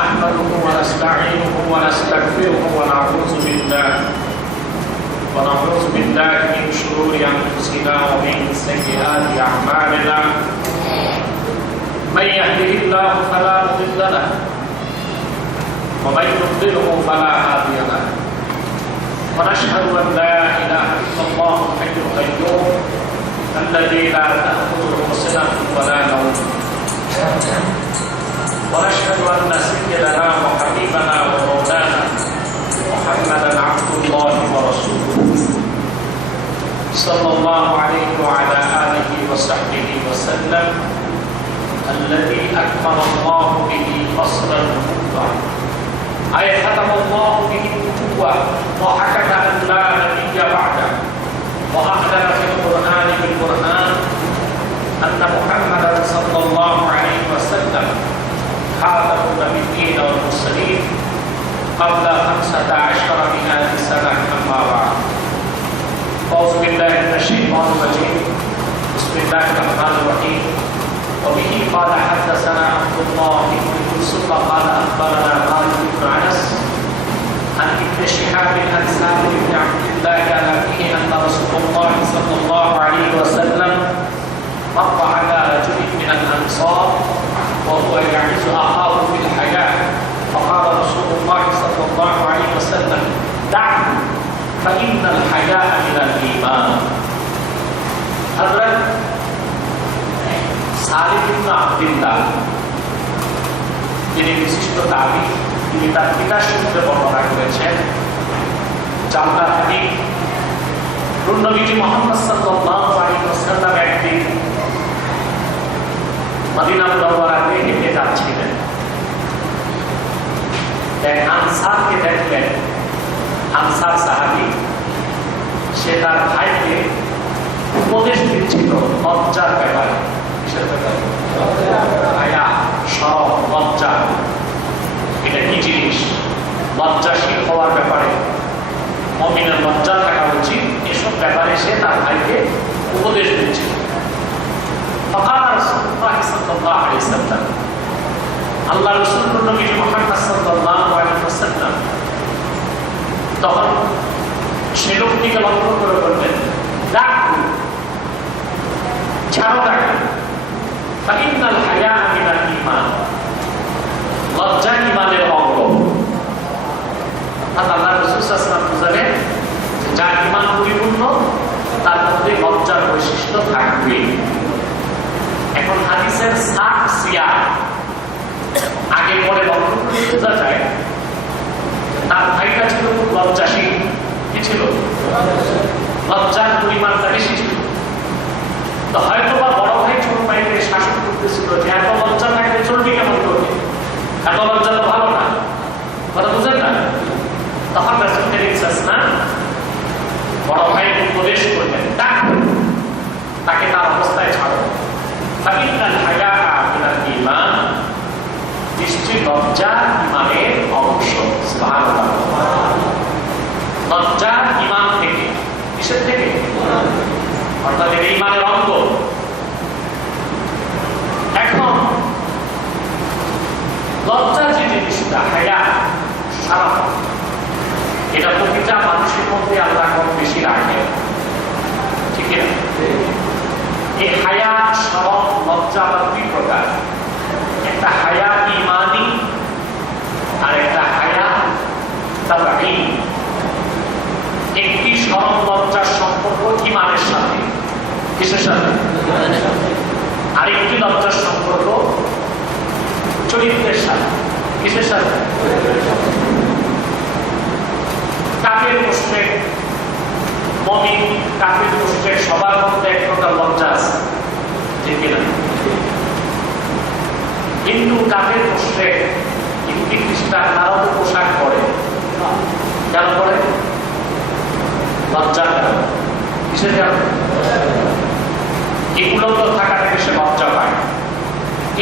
نحمده ونستعينه ونستغفره ونعوذ بالله من شرور أنفسنا ومن سيئات أعمالنا من يهده الله فلا مضل له ومن يضلله فلا هادي له ونشهد أن لا إله إلا الله الحي القيوم الذي لا تأخذه سنة ولا نوم ونشهد أن سيدنا وحبيبنا ومولانا محمدا عبد الله ورسوله صلى الله عليه وعلى آله وصحبه وسلم الذي أكمل الله به فصل النبوة أي ختم الله به النبوة وحكم أن لا نبي بعده وأعلن في القرآن بالقرآن أن محمدا صلى الله عليه وسلم خاتم النبيين والمرسلين قبل 15,000 سنة أما بعد أعوذ بالله من الشيطان الرجيم بسم الله الرحمن الرحيم وبه قال حدثنا عبد الله بن يوسف قال أخبرنا خالد بن أنس عن ابن شهاب عن سالم بن عبد الله عن أبيه أن رسول الله صلى الله عليه وسلم مر على رجل من الأنصار وهو يعز أخاه في الحياة فقال رسول الله صلى الله عليه وسلم دعه فإن الحياء من الإيمان. حضرت সালিম ইবনে আব্দুল্লাহ যিনি বিশিষ্ট তাবী, তিনি তার পিতার সূত্রে বর্ণনা করেছেন জান্নাত হাদিস নবীজি মুহাম্মদ সাল্লাল্লাহু আলাইহি ওয়াসাল্লাম একদিন মদিনা মুনাওয়ারাতে হেঁটে যাচ্ছিলেন। এক আনসারকে দেখলেন, আনসার সাহাবী, সে তার ভাইকে উপদেশ দিচ্ছিল লজ্জার ব্যাপারে। কিসের ব্যাপারে? হায়া, শরম, লজ্জা, এটা কি জিনিস, লজ্জাশীল হওয়ার ব্যাপারে, মুমিনের লজ্জা থাকা উচিত, এসব ব্যাপারে সে তার ভাইকে উপদেশ দিচ্ছিল। فقال رسول الله صلى الله عليه وسلم আল্লাহ রাসূল নবী মুহাম্মদ সাল্লাল্লাহু আলাইহি ওয়াসাল্লাম তখন সে লোকটিকে লক্ষ্য করে বললেন, ডাকু, ছাড়ো তাকে, ফাইনাল হায়া মিনাল ঈমান, লজ্জা ঈমানের অঙ্গ। আল্লাহ রাসূল সাল্লাল্লাহু আলাইহি ওয়াসাল্লাম বুঝালেন যার ঈমান পরিপূর্ণ তার মধ্যে লজ্জার বৈশিষ্ট্য থাকবে। এখন হাদিসের সাক সিয়াক আগে পরে লক্ষ্য করে বোঝা যায় তার ভাইটা ছিল খুব লজ্জাশীল। কি ছিল? লজ্জার পরিমাণটা বেশি ছিল। তো হয়তো বা বড় ভাই ছোট ভাইকে শাসন করতেছিল যে এত লজ্জা থাকলে চলবি কেমন করবে, এত লজ্জা তো ভালো না, কথা বুঝেন না? তখন রাসূল করিম সাল্লাল্লাহু আলাইহি ওয়াসাল্লাম বড় ভাইকে উপদেশ করলেন, তাকে তার অবস্থায় ছাড়ো। ফাইনাল হায়া মিনাল ঈমান, নিশ্চয় লজ্জা ঈমানের অংশ। সুবহানাল্লাহ। লজ্জা ঈমান থেকে, কিসের থেকে? অর্থাৎ এটা ঈমানের অঙ্গ। এখন লজ্জা যে জিনিসটা, হায়া, শরম, এটা প্রতিটা মানুষের মধ্যে আল্লাহ কম বেশি রাখে, ঠিক না? এই হায়া, শরম, লজ্জা বা দুই প্রকার। একটা হায়া ঈমানী আর একটা হায়া তাবঈ। একটি শরম লজ্জার সম্পর্ক ঈমানের সাথে, কিসের সাথে? আরেকটি লজ্জার সম্পর্ক চরিত্রের সাথে, কিসের সাথে? কাফের মুশরিক, মুমিন, কাফের মুশরিক সবার মধ্যে এক প্রকার লজ্জা আছে, ঠিক কিনা? হিন্দু কাফের মুশরিক, হিন্দু খ্রিস্টান তারাও তো পোশাক পরে, কেন পরে? লজ্জার কারণে। কিসের কারণে? এগুলো তো থাকা থেকে সে লজ্জা পায়।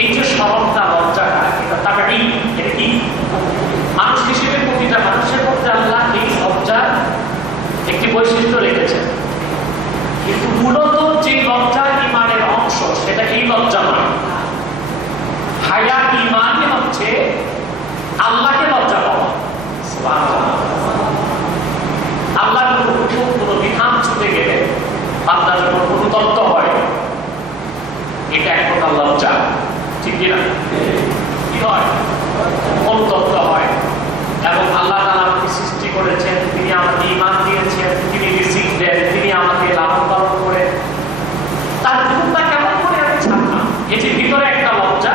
এই যে শরমটা, লজ্জাটা, এটা তাবঈ। এটা কি? মানুষ হিসেবে প্রতিটা মানুষের মধ্যে আল্লাহ এই লজ্জার একটি বৈশিষ্ট্য রেখেছেন, কিন্তু মূলত যে লজ্জা ঈমানের অংশ সেটা এই লজ্জা নয়। হায়া ঈমানই হচ্ছে আল্লাহকে লজ্জা পাওয়া। আল্লাহর কোনো হুকুম, কোনো বিধান ছুটে গেলে বান্দার উপর অনুতপ্ত হয়, এটা এক প্রকার লজ্জা, ঠিক কিনা? কি হয়? অনুতপ্ত হয়। এবং আল্লাহ তাআলা আমাকে সৃষ্টি করেছেন, তিনি আমাকে ঈমান দিয়েছেন, তিনি রিজিক দেন, তিনি আমাকে লালন পালন করে, তার হুকুমটা কেমন করে আমি ছাড়লাম? এই যে ভিতরে একটা লজ্জা,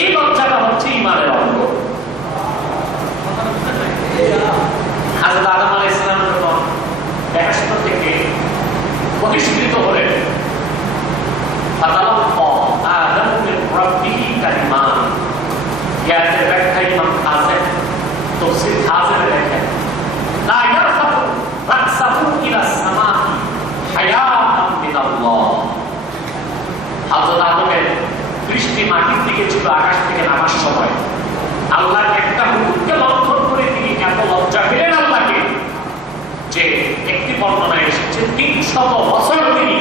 এই লজ্জাটা হচ্ছে ঈমানের অঙ্গ। হযরত আদম আলাইহিস সালাম যখন বেহেশত থেকে বহিষ্কৃত হলেন, ফাতালাক্কা আদামু মিন রাব্বিহি কালিমাত, ইয়াতে ব্যাখ্যা ইমাম কাযেম তাফসীর কাযেম লেখেন, লা ইয়ারফাউ রাসাহু ইলা সামাই হায়াতান মিনাল্লাহ। হযরত আদমের দৃষ্টি মাটির দিকে ছিল আকাশ থেকে নামার সময়। আল্লাহর একটা হুকুমকে লঙ্ঘন করে তিনি এত লজ্জা পেলেন আল্লাহকে যে একটি বর্ণনায় এসেছে ৩০০ বছর তিনি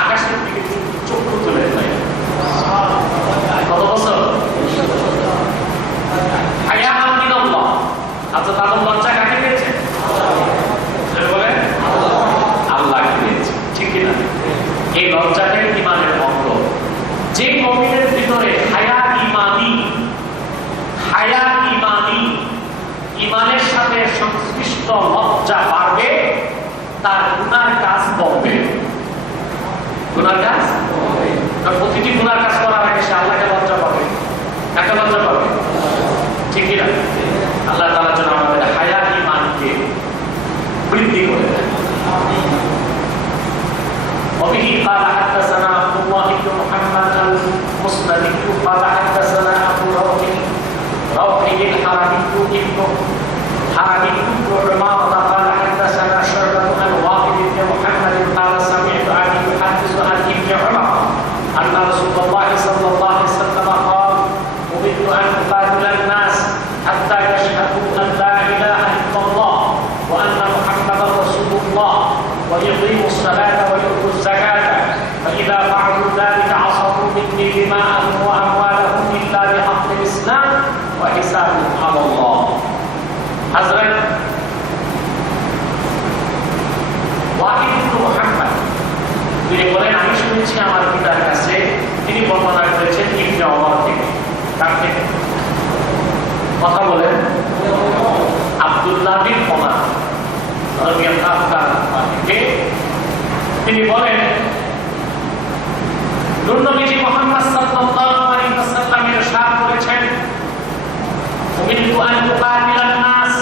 আকাশের দিকে চক্ষু তুলে দেয়। কত বছর? হায়াতান মিনাল্লাহ। আচ্ছা, তাদের লজ্জা কাকে পেয়েছে? বলে আল্লাহকে পেয়েছে, ঠিক কিনা? এই লজ্জাটাই ঈমানের অঙ্গ। যে মুমিনের ভিতরে হায়া ঈমানী, হায়া ঈমানী, ঈমানের সাথে সংশ্লিষ্ট লজ্জা বাড়বে, তার গুনার কাজ কমবে। গুনার কাজ কমবে। প্রতিটি গুনার কাজ করার আগে সে আল্লাহকে লজ্জা পাবে। কাকে লজ্জা পাবে? ঠিক কিনা? আল্লাহ তাআলা যেন আমাদের হায়া ঈমানকে বৃদ্ধি করে দেন। وبه قال حدثنا عبد الله بن محمد المسندي قال حدثنا ابو روح الحرمي ابن حرمي بن عمارة قال حدثنا شعبة عن واقد بن محمد قال سمعت علي يحدث عن ابن عمر ان رسول الله صلى الله عليه وسلم قال أمرت ان اقاتل الناس حتى يشهدوا ان لا اله الا الله وان محمدا رسول الله ويقيموا الصلاة ويؤتوا الزكاة فإذا فعلوا ذلك عصموا مني دماءهم وأموالهم إلا بحق الإسلام وحسابهم على الله. حضرت ওয়াকিদ ইবনে মুহাম্মদ তিনি বলেন, আমি শুনেছি আমার পিতার কাছে, তিনি বর্ণনা করেছেন ইবনে ওমর থেকে। কার থেকে? কথা বলেন। আব্দুল্লাহ বিন ওমর রাদিয়াল্লাহু তাআলা থেকে তিনি বলেন, নবী মুহাম্মদ সাল্লাল্লাহু আলাইহি ওয়াসাল্লাম ইরশাদ করেছেন, উমিরতু আন উকাতিলান নাস,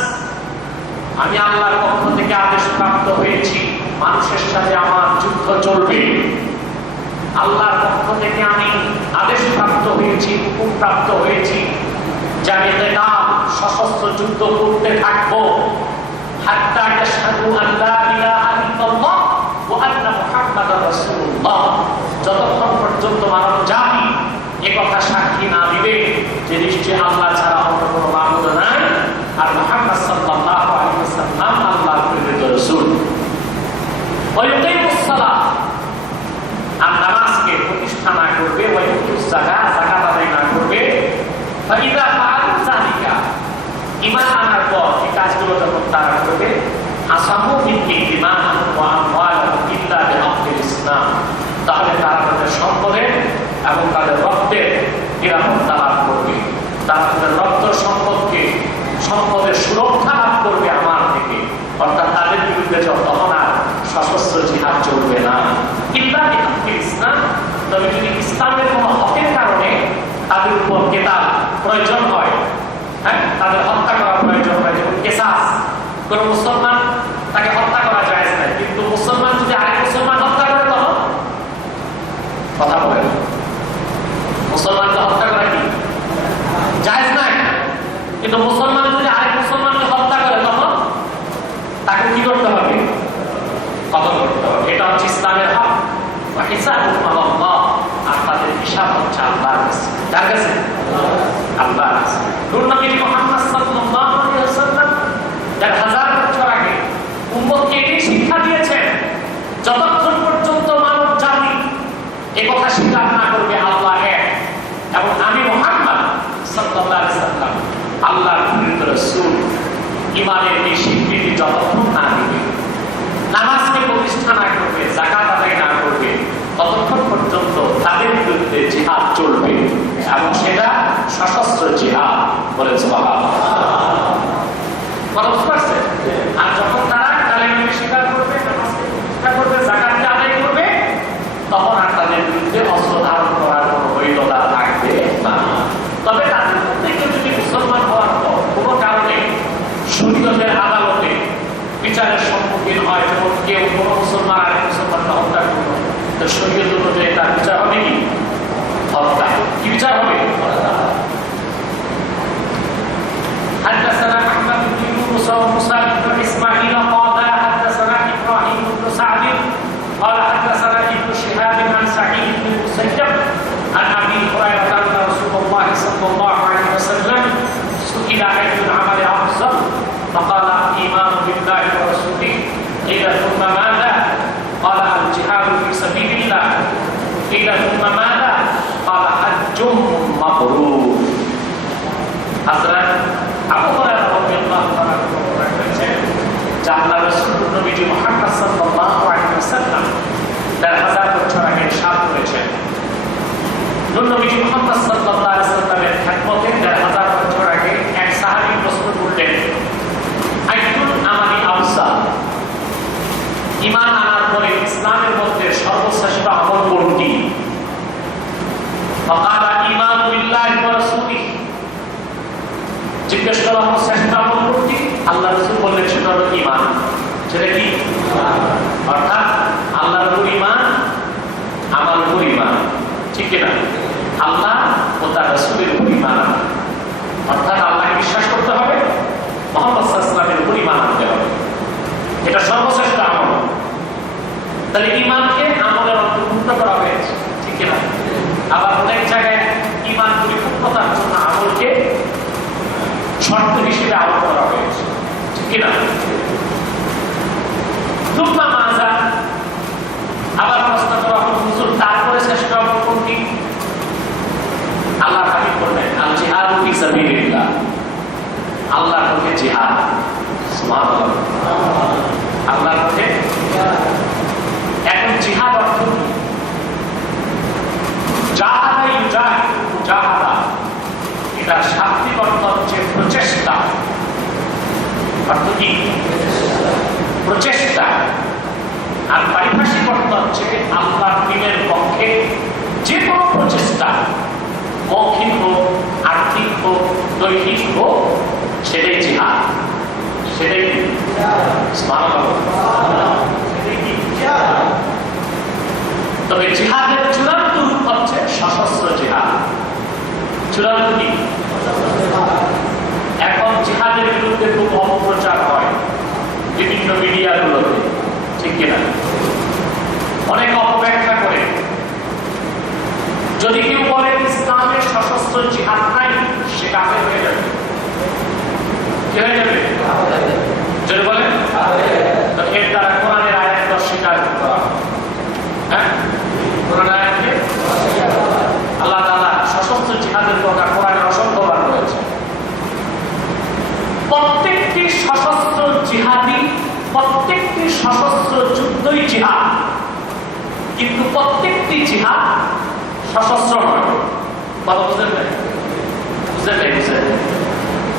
আমি আল্লাহর পক্ষ থেকে আদেশ প্রাপ্ত হয়েছি মানুষের সাথে আমার যুদ্ধ চলবে। আল্লাহর পক্ষ থেকে আমি আদেশ প্রাপ্ত হয়েছি, হুকুম প্রাপ্ত হয়েছি যে আমি সশস্ত্র যুদ্ধ করতে থাকবো হাত্তা ইয়াশহাদু আন লা ইলাহা ইল্লাল্লাহ ওয়া আন্না মুহাম্মাদার রাসূলুল্লাহ, যতক্ষণ পর্যন্ত মানব জাতি একথা সাক্ষী না দিবে যে নিশ্চয়ই আল্লাহ ছাড়া অন্য কোনো মাবুদ নাই আর মুহাম্মদ সাল্লাল্লাহু আলাইহি ওয়াসাল্লাম আল্লাহর প্রেরিত রাসূল। ওয়া ইউকিমুস সালাত, আর নামাজকে প্রতিষ্ঠা না করবে, ওয়া ইউতুস যাকাত, যাকাত আদায় না করবে, ফাইদা ফাআলু যালিকা, ঈমান আনার পর এই কাজগুলো যখন তারা করবে, আসামু মিননি দিমাআহুম ওয়া আমওয়ালাহুম ইল্লা বিহাক্কিল ইসলাম, তাহলে তারা তাদের সম্পদের এবং তাদের রক্তের নিরাপত্তা লাভ করবে, তারা তাদের রক্ত সম্পদের সুরক্ষা লাভ করবে আমার থেকে, অর্থাৎ তাদের বিরুদ্ধে তখন আর সশস্ত্র জিহাদ চলবে না। ইল্লা বিহাক্কিল ইসলাম, তবে যদি ইসলামের কোনো হকের কারণে তাদের উপর কেতাল প্রয়োজন হয়, হ্যাঁ, তাদের হত্যা করা প্রয়োজন হয়, যেমন কেসাস, কোন মুসলমান তাকে হত্যা করা যায় না, কিন্তু মুসলমান যদি আরেক মুসলমান হত্যা করে তখন কথা বলেন, মুসলমানকে হত্যা করা কি জায়েজ নাই, কিন্তু মুসলমান যদি আরেক মুসলমানকে হত্যা করে তখন তাকে কি করতে হবে? কতল করতে হবে। এটা হচ্ছে ইসলামের হক। হিসাবুহুম আলাল্লাহ, আর তাদের হিসাব হচ্ছে আল্লাহর কাছে। কার কাছে? আল্লাহর কাছে। নবী মুহাম্মদ সাল্লাল্লাহু আলাইহি ওয়াসাল্লাম 1000 বছর আগে উম্মতকে এই শিক্ষা দিয়েছেন, যতক্ষণ পর্যন্ত মানব জাতি একথা স্বীকার না করবে আল্লাহ এক এবং আমি মুহাম্মদ সাল্লাল্লাহু আলাইহি ওয়াসাল্লাম ইমানের এই স্বীকৃতি যতক্ষণ না দিবে, নামাজকে প্রতিষ্ঠা না করবে, যাকাত আদায় না করবে, ততক্ষণ পর্যন্ত তাদের বিরুদ্ধে জিহাদ চলবে, এবং সেটা সশস্ত্র জিহাদ। বলেন সুবহানাল্লাহ। আর যখন তারা কালেমাকে স্বীকার করবে, নামাজকে প্রতিষ্ঠা করবে, যাকাতকে আদায় করবে, তখন আর তাদের বিরুদ্ধে অস্ত্র ধারণ করার কোনো বৈধতা থাকবে না। তবে তাদের মধ্যে কেউ যদি মুসলমান হওয়ার পর কোনো কারণে শরীয়তের আদালতে বিচারের সম্মুখীন হয়, যেমন কেউ কোনো মুসলমান আরেক মুসলমানকে হত্যা করলো, তো শরীয়ত অনুযায়ী তার বিচার হবে কি? হত্যা। কি বিচার হবে? حدثنا احمد بن يونس وموسى بن اسماعيل قال حدثنا ابراهيم بن سعد قال حدثنا ابن شهاب عن سعيد بن المسيب عن ابي هريره ان رسول الله صلى الله عليه وسلم سئل اي العمل افضل فقال الايمان بالله ورسوله قيل ثم ماذا؟ قال الجهاد في سبيل الله قيل ثم ماذا؟ قال حج مبرور। حضرت আবু হুরায়রা রাদিয়াল্লাহু তাআলা বলেছেন যে আল্লাহর রাসূল নবী মুহাম্মদ সাল্লাল্লাহু আলাইহি ওয়াসাল্লাম ১০০০ বছর আগে ইরশাদ করেছেন, নবী মুহাম্মদ সাল্লাল্লাহু আলাইহি ওয়াসাল্লামের খেদমতে ১০০০ বছর আগে এক সাহাবী প্রশ্ন করলেন, আইয়ুল আমালি আফসাল, ঈমান আনার পরে ইসলামের মধ্যে সর্বশ্রেষ্ঠ আমল কোনটি? ফাকালা ঈমানু বিল্লাহি ওয়া রাসূলিহি। জিজ্ঞেস করা হলো শ্রেষ্ঠ আমল কোনটি? আল্লাহ রাসূল বললেন সেটা হলো ঈমান। সেটা কি? অর্থাৎ আল্লাহর উপর ঈমান, আমার উপর ঈমান, ঠিক কিনা? আল্লাহ ও তার রাসূলের উপর ঈমান আনা, অর্থাৎ আল্লাহকে বিশ্বাস করতে হবে, মুহাম্মদ সাল্লাল্লাহু আলাইহি ওয়াসাল্লামের উপর ঈমান আনতে হবে। এটা সর্বশ্রেষ্ঠ আমল। তাহলে ঈমানকে আমলের অন্তর্ভুক্ত করা হয়েছে, ঠিক কিনা? আবার অনেক জায়গায় ঈমান পরিপূর্ণতার জন্য আমলকে শর্ত হিসেবে আরোপ করা হয়েছে, ঠিক কিনা? তুম্মা মাজা, আবার প্রশ্ন করা হলো, হুজুর তারপরে শ্রেষ্ঠ আমল কোনটি? আল্লাহ হাবিব বললেন, আল জিহাদু ফি সাবিলিল্লাহ, আল্লাহর পথে জিহাদ। সুবহানাল্লাহ। আল্লাহর পথে এখন জিহাদ অর্থ কি? জাহাদা ইউজাহিদু মুজাহাদা, এটা শাব্দিক অর্থ হচ্ছে প্রচেষ্টা। অর্থ কি? প্রচেষ্টা। আর পারিভাষিক অর্থ হচ্ছে আল্লাহর দ্বীনের পক্ষে যে কোনো প্রচেষ্টা, মৌখিক হোক, আর্থিক হোক, দৈহিক হোক, সেটাই জিহাদ। সেটাই কি? সেটাই কি? তবে জিহাদের চূড়ান্ত রূপ হচ্ছে সশস্ত্র জিহাদ। চূড়ান্ত কি? এখন জিহাদের বিরুদ্ধে খুব অপপ্রচার হয় বিভিন্ন মিডিয়াগুলোতে, ঠিক কিনা? অনেক অপব্যাখ্যা করে। যদি কেউ বলে ইসলামের সশস্ত্র জিহাদ নাই, সে কাফের হয়ে যাবে। কি হয়ে যাবে? যদি বলেন তো এর দ্বারা কোরআনের আয়াত অস্বীকার করা। হ্যাঁ, কোরআনের আয়াতকে আল্লাহ তাআলা সশস্ত্র জিহাদের কথা কোরআনে অসংখ্য বার রয়েছে। প্রত্যেকটি সশস্ত্র জিহাদি, প্রত্যেকটি সশস্ত্র যুদ্ধই জিহাদ, কিন্তু প্রত্যেকটি জিহাদ সশস্ত্র নয়। কথা বুঝলেন না? বুঝলেন?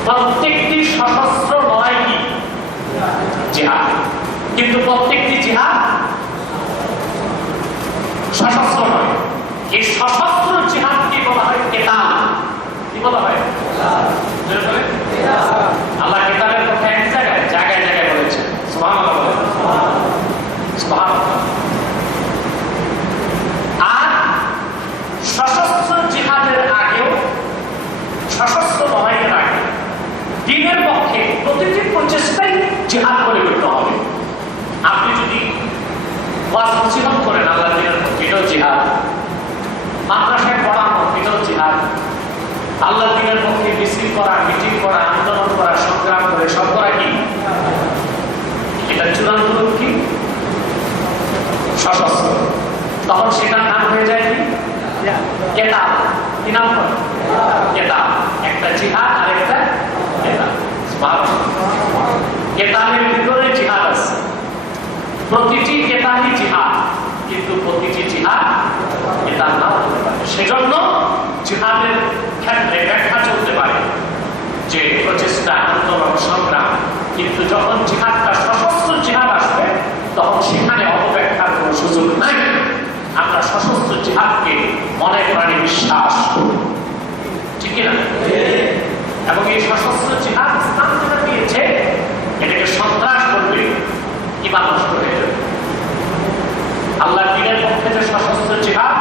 প্রত্যেকটি সশস্ত্র নয় কি জিহাদ, কিন্তু প্রত্যেকটি জিহাদ সশস্ত্র নয়। এই সশস্ত্র জিহাদকে বলা হয় কেতাল। কি বলা হয়? আল্লাহ কেতালের কথা এক জায়গায় জায়গায় জায়গায় বলেছেন। সুবহানাল্লাহ বলেন। সুবহানাল্লাহ। আর সশস্ত্র জিহাদের আগেও, সশস্ত্র লড়াইয়ের আগে দ্বীনের পক্ষে প্রতিটি প্রচেষ্টাই জিহাদ করে করতে হবে। আপনি যদি ওয়াজ নসিহত করেন আল্লাহ দ্বীনের পক্ষে, এটাও জিহাদ। মাদ্রাসায় পড়ানো, এটাও জিহাদ। আল্লাহ দ্বীনের পক্ষে মিছিল করা, মিটিং করা, আন্দোলন করা, সংগ্রাম করে সব করা কি? এটা চূড়ান্ত রূপ কি? সশস্ত্র। তখন সেটার নাম হয়ে যায় কি? কেতাল। কি নাম করে? কেতাল। একটা জিহাদ আর একটা কেতাল। কেতালের ভিতরে জিহাদ আছে, প্রতিটি কেতালই জিহাদ, কিন্তু প্রতিটি জিহাদ কেতাল নাও হতে পারে। সেজন্য জিহাদের ক্ষেত্রে ব্যাখ্যা চলতে পারে যে প্রচেষ্টা, আন্দোলন, সংগ্রাম, কিন্তু যখন জিহাদটা সশস্ত্র জিহাদ আসবে তখন সেখানে অপব্যাখ্যার কোনো সুযোগ নাই। আমরা সশস্ত্র জিহাদকে মনে প্রাণে বিশ্বাস করি, ঠিক না? এবং এই সশস্ত্র জিহাদ ইসলাম যেটা দিয়েছে এটাকে সন্ত্রাস করবে, ইমান নষ্ট হয়ে যাবে। আল্লাহ দ্বীনের পক্ষে যে সশস্ত্র জিহাদ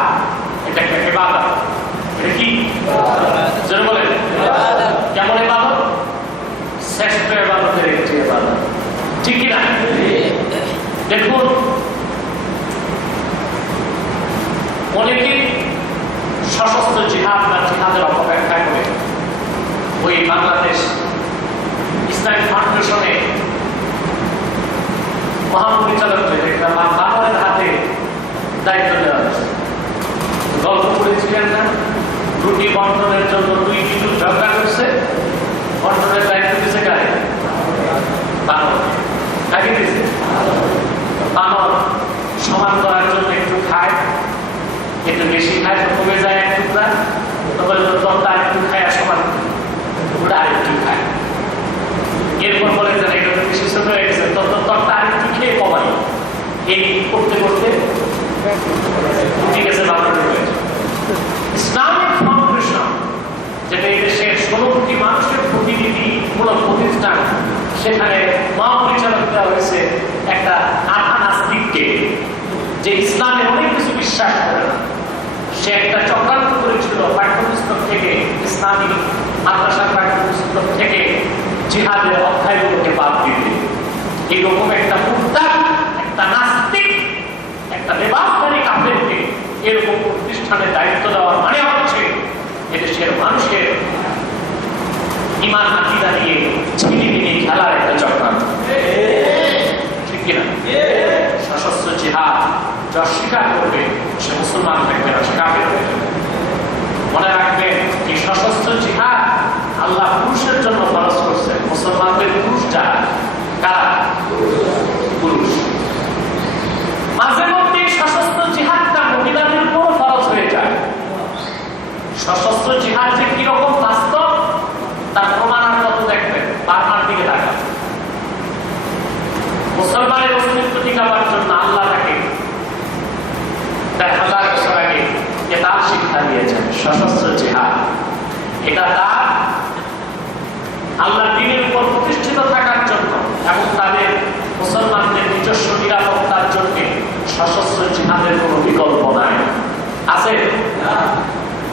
এটা একটা ইবাদত। এটা কি জোরে বলেন? কেমন ইবাদত? শ্রেষ্ঠ ইবাদতের একটি ইবাদত, ঠিক কি না? দেখুন, অনেকেই সশস্ত্র জিহাদ বা জিহাদের অপব্যাখ্যা করে ওই বাংলাদেশ ইসলামিক ফাউন্ডেশনে মহাপরিচালকদের একটা বাংলার হাতে দায়িত্ব দেওয়া হয়েছে। গল্প করেছিলেন না, রুটি বন্টনের জন্য 2 কিলো ঝগড়া করছে, বন্টনের দায়িত্ব দিয়েছে কারে? বানর। কাকে দিয়েছে? বানর সমান করার জন্য একটু খায়, একটু বেশি খায় তো কমে যায় এক টুকরা, তবে দলটা আরেকটু খায় আর সমান ওটা আরেকটু খায়। এরপর বলে যে এটা তো বেশি ছোট হয়ে গেছে, ততটা আরেকটু খেয়ে কমাই। এই করতে করতে ঠিক আছে, বানর হয়েছে। ইসলামিক ফাউন্ডেশন যেটা এই দেশের 16 কোটি মানুষের প্রতিনিধিমূলক প্রতিষ্ঠান, সেখানে মহাপরিচালক দেওয়া হয়েছে একটা আধা নাস্তিককে, যে ইসলামে অনেক কিছু বিশ্বাস করে না। সে একটা চক্রান্ত করেছিল পাঠ্যপুস্তক থেকে, ইসলামিক মাদ্রাসার পাঠ্যপুস্তক থেকে জিহাদের অধ্যায়গুলোকে বাদ দিতে। এইরকম একটা মুরতাদ, একটা নাস্তিক, একটা বেবাদকারী কাফেরকে এরকম প্রতিষ্ঠানের দায়িত্ব দেওয়ার মানে হচ্ছে এদেশের মানুষের ঈমান আকীদা নিয়ে ছিনিমিনি খেলার একটা চক্রান্ত, ঠিক কিনা? সশস্ত্র জিহাদ যা স্বীকার করবে সে মুসলমান থাকবে না, সে কাফের হয়ে যাবে। মনে রাখবেন, এই সশস্ত্র জিহাদ আল্লাহ পুরুষের জন্য ফরজ করছে। মুসলমানদের পুরুষ যারা, কারা? পুরুষ। মাঝে মধ্যে সশস্ত্র জিহাদটা মহিলাদের উপরও ফরজ হয়ে যায়। সশস্ত্র জিহাদ যে কিরকম বাস্তব তার প্রমাণ আর কত দেখবেন, বারবার দিকে তাকান। মুসলমানের অস্তিত্ব টিকাবার জন্য আল্লাহ তাকে 1000 বছর আগে কেতাব শিক্ষা দিয়েছেন, সশস্ত্র জিহাদ। এটা তার আল্লাহ দ্বীনের উপর প্রতিষ্ঠিত থাকার জন্য এবং তাদের মুসলমানদের নিজস্ব নিরাপত্তার জন্য সশস্ত্র জিহাদের কোনো বিকল্প নাই। আছে?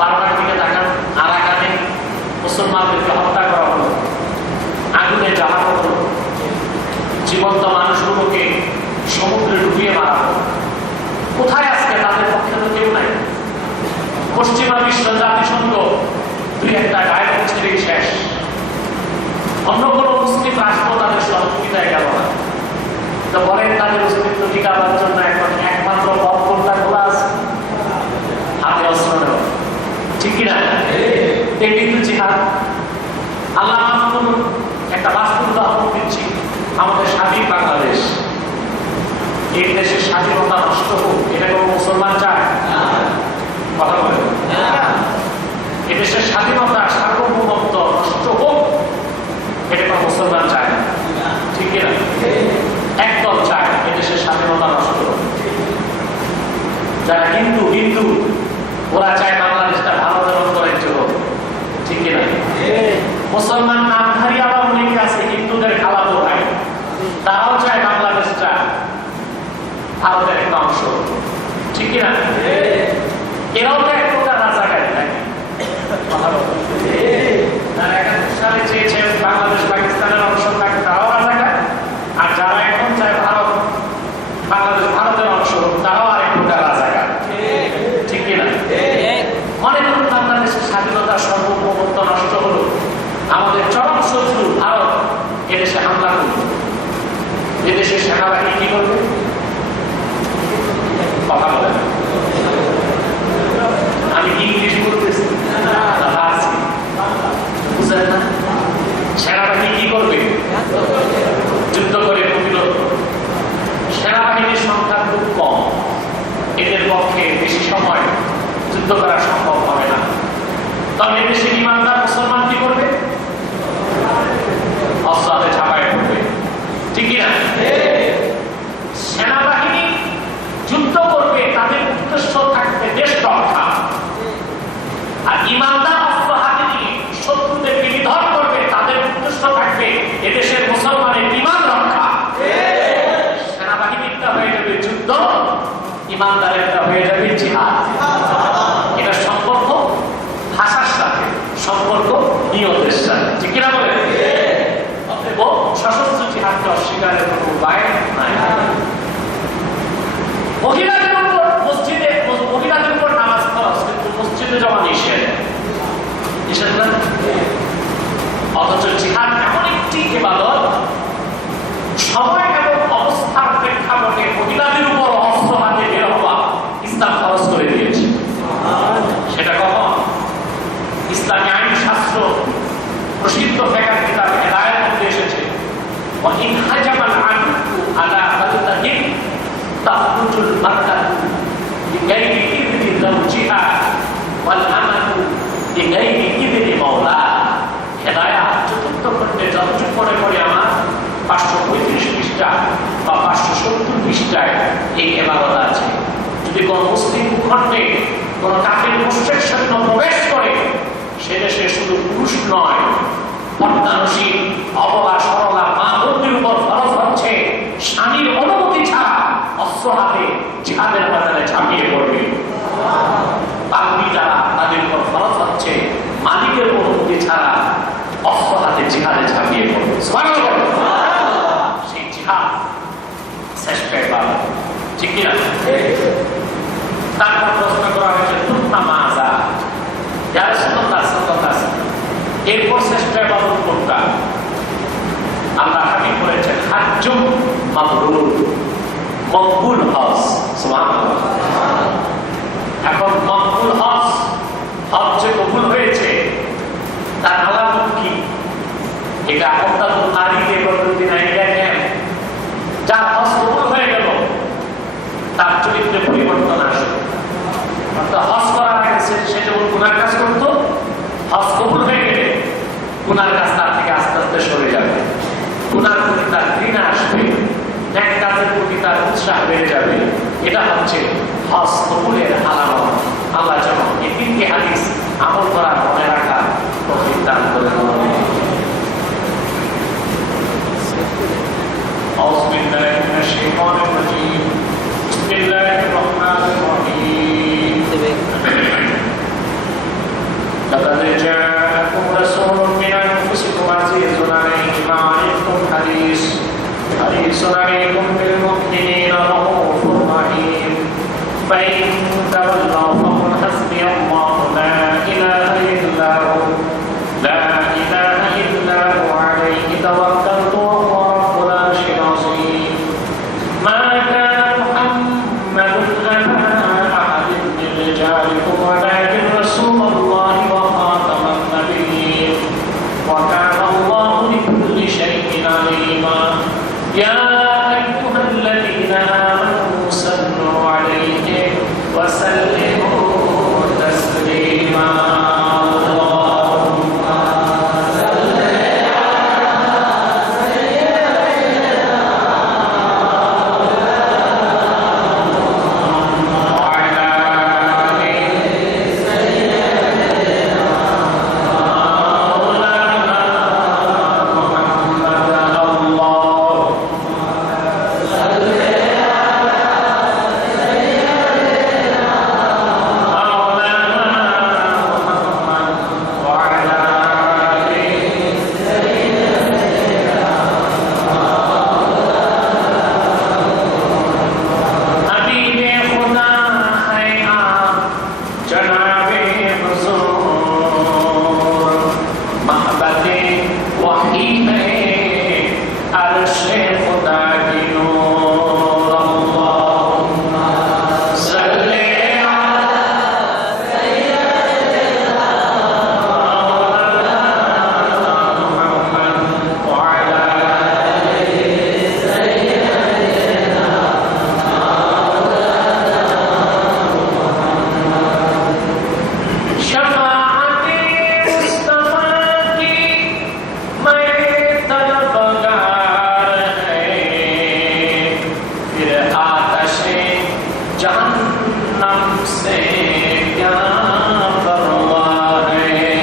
বারবার দিকে তাকান। আরাকানে মুসলমানদেরকে হত্যা করা হলো, আগুনে জ্বালা হলো, জীবন্ত মানুষগুলোকে সমুদ্রে ডুবিয়ে মারা হলো। কোথায় আজকে তাদের পক্ষে তো কেউ নাই। পশ্চিমা বিশ্ব, জাতিসংঘ 2-1টা ডায়লগ ছেড়ে শেষ। অন্য কোনো মুসলিম রাষ্ট্র তাদের সহযোগিতায় গেল না। তো বলেন, তাদের অস্তিত্ব টিকাবার জন্য এখন একমাত্র পথ কোনটা খোলা আছে? হাতে অস্ত্র নেওয়া, ঠিক কিনা? এই কিন্তু জিহাদ। আল্লাহ মাফ করুন, একটা বাস্তব উদাহরণ দিচ্ছি। আমাদের স্বাধীন বাংলাদেশ, এই দেশের স্বাধীনতা নষ্ট হোক, এটা কোনো মুসলমান চায়? কথা বলেন। এদেশের স্বাধীনতা, সার্বভৌমত্ব নষ্ট হোক, এটা কোনো মুসলমান চায় না, ঠিক কিনা? একদল চায় এদেশের স্বাধীনতা নষ্ট হোক। যারা হিন্দু ওরা চায় বাংলাদেশটা ভারতের অন্তরাজ্য হোক, ঠিক কিনা? মুসলমান নামধারী আবার অনেকে আছে, হিন্দুদের খালাতো ভাই, তারাও চায় বাংলাদেশটা ভারতের একটা অংশ, ঠিক কিনা? এরাও তো এক প্রকার রাজাকারী, নাকি? যারা 71 সালে চেয়েছে বাংলাদেশ পাকিস্তানের অংশ থাকে, তারাও রাজাকার। আর যারা এখন চায় বাংলাদেশ ভারতের অংশ হোক, তারাও আরেক প্রকার রাজাকার, ঠিক কিনা? মনে করুন বাংলাদেশের স্বাধীনতা, সার্বভৌমত্ব নষ্ট হলো, আমাদের চরম শত্রু ভারত এদেশে হামলা করল, এদেশের সেনাবাহিনী কি করবে? কথা বলেন। আমি ইংলিশ বলতেছি, বুঝলেন না? সেনাবাহিনী কি করবে? সেনাবাহিনীর সংখ্যা খুব কম, এদের পক্ষে বেশি সময় যুদ্ধ করা সম্ভব হবে না। তবে দেশে ইমানদার মুসলমান কি করবে? অস্ত্র হাতে ঝাঁপায় পড়বে, ঠিক কিনা? সেনাবাহিনী যুদ্ধ করবে, তাদের উদ্দেশ্য থাকবে দেশ রক্ষা, আর ইমানদার অস্ত্র হাতে নিয়ে শত্রুদেরকে নিধন করবে, তাদের উদ্দেশ্য থাকবে এদেশের মুসলমানের ইমান রক্ষা। সেনাবাহিনীরটা হয়ে যাবে যুদ্ধ, ইমানদারেরটা হয়ে যাবে জিহাদ। এটা সম্পর্ক ভাষার সাথে, সম্পর্ক নিয়তের সাথে, ঠিক কিনা বলে? অতএব সশস্ত্র জিহাদকে অস্বীকারের কোনো উপায় নাই। মহিলাদের উপর মসজিদে, মহিলাদের উপর নামাজ ফরজ, কিন্তু মসজিদে যাওয়া নিষেধ, নিষেধ না? অথচ জিহাদ এমন একটি ইবাদত, সময় এবং অবস্থার প্রেক্ষাপটে মহিলাদের উপর অস্ত্র হাতে বের হওয়া ইসলাম ফরজ করে দিয়েছে। সেটা কখন? ইসলামী আইন শাস্ত্র প্রসিদ্ধ ফিকহ কিতাব হেদায়াত মধ্যে এসেছে, ওয়া ইন হাজামাল আদু আলা বালদাহিন তাখরুজুল বারকাতু বিগাইরি ইযনি যাওজিহা ওয়াল আমাতু বিগাইরি ইযনি মাওলা। হেদায়াত চতুর্থ খণ্ডে যতটুকু পড়ে আমার 535 পৃষ্ঠা বা 570 পৃষ্ঠায় এই ইবাদত আছে। যদি কোন মুসলিম ভূখণ্ডে কোন কাফির মুশরিক সৈন্য প্রবেশ করে, সে দেশে শুধু পুরুষ নয়, পর্দানসী অবলা সরলা মা বোনদের উপর ফরজ হচ্ছে স্বামীর অনুমতি ছাড়া অস্ত্র হাতে জিহাদের ময়দানে ঝাঁপিয়ে পড়বে। পাগড়ি যারা, তাদের উপর ফরজ হচ্ছে মালিকের অনুমতি ছাড়া অস্ত্র হাতে জিহাদে ঝাঁপিয়ে পড়বে। সেই জিহাদ শ্রেষ্ঠ ইবাদত, ঠিক কিনা? তারপর প্রশ্ন করা হয়েছে তুমা মাজা, ইয়া রাসূলুল্লাহ সাল্লাল্লাহু আলাইহি ওয়াসাল্লাম, এরপর শ্রেষ্ঠ ইবাদত কোনটা? আল্লাহ হাবিব বলেছেন হাজ্জুম মাবরুর, মকবুল হজ। সুবহানাল্লাহ। এখন মকবুল হজ, হজ যে কবুল হয়েছে তার আলামত কি? এটা আপনার বুখারীতে বর্ণিত নাই দেখেন, যার হজ কবুল হয়ে গেল তার চরিত্রে পরিবর্তন আসে। অর্থাৎ হজ করার আগে সে যেমন গুনার কাজ করত, হজ কবুল হয়ে গেলে গুনার কাজ তার থেকে আস্তে আস্তে সরে যাবে, গুনার প্রতি তার ঘৃণা আসবে, নেক কাজের প্রতি তার উৎসাহ বেড়ে যাবে। এটা হচ্ছে হজ কবুলের আলামত। আল্লাহ যেন এই তিনটি হাদিস আমল করার, মনে রাখার তৌফিক দান করেন। أعوذ بالله من الشيطان الرجيم بسم الله الرحمن الرحيم لقد جاءكم رسول من أنفسكم عزيز عليه ما عنتم حريص عليكم بالمؤمنين رؤوف رحيم فإن تولوا فقل حسبي الله لا إله إلا هو لا إله إلا هو عليه توكلت وهو رب العرش العظيم ما كان محمد أبا أحد من رجالكم ولكن رسول الله وخاتم النبيين وكان الله بكل شيء عليما يا أيها الذين آمنوا صلوا عليه जहन्नम से क्या परवाह है।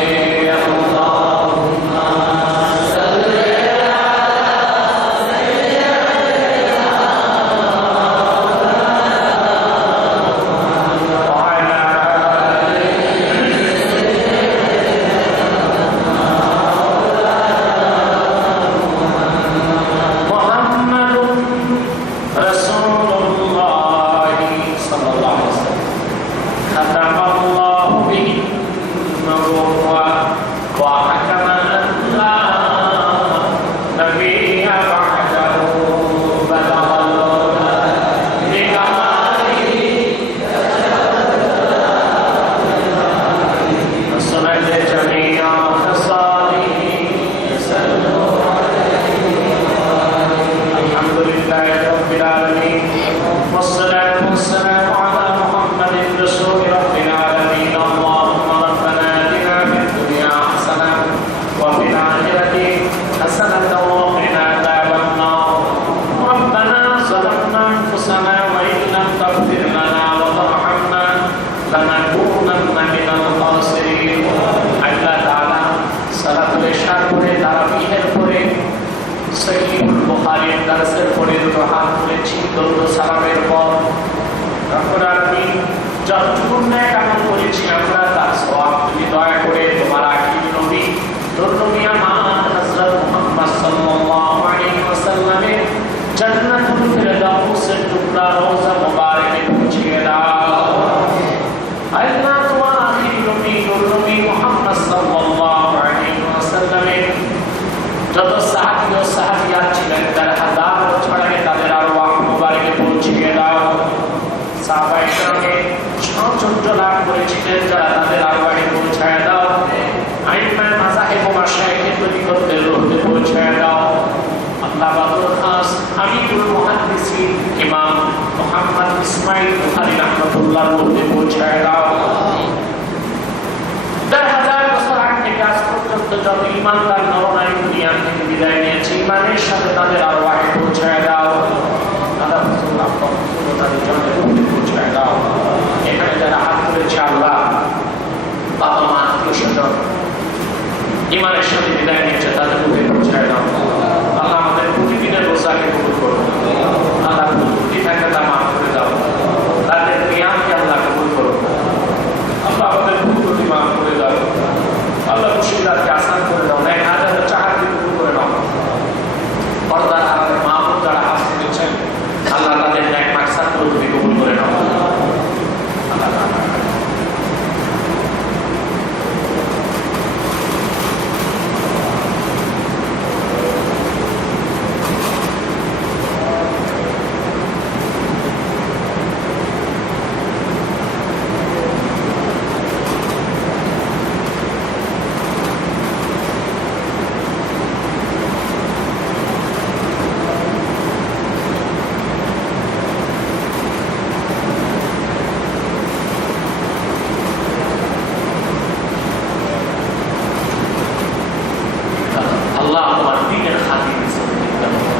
अल्लाहुम्मा सल्ली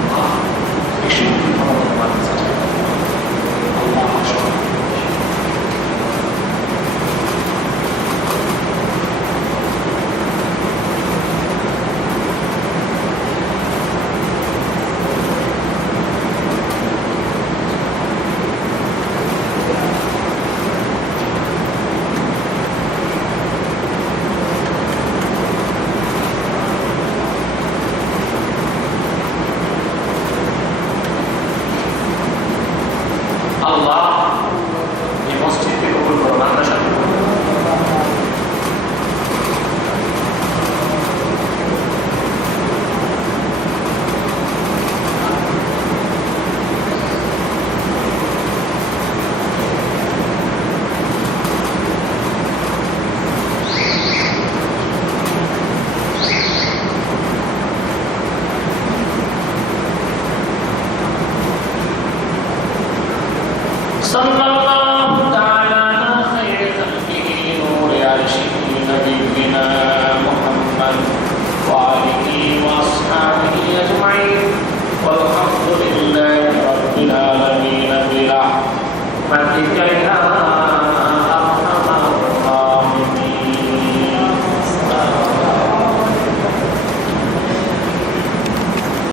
صلى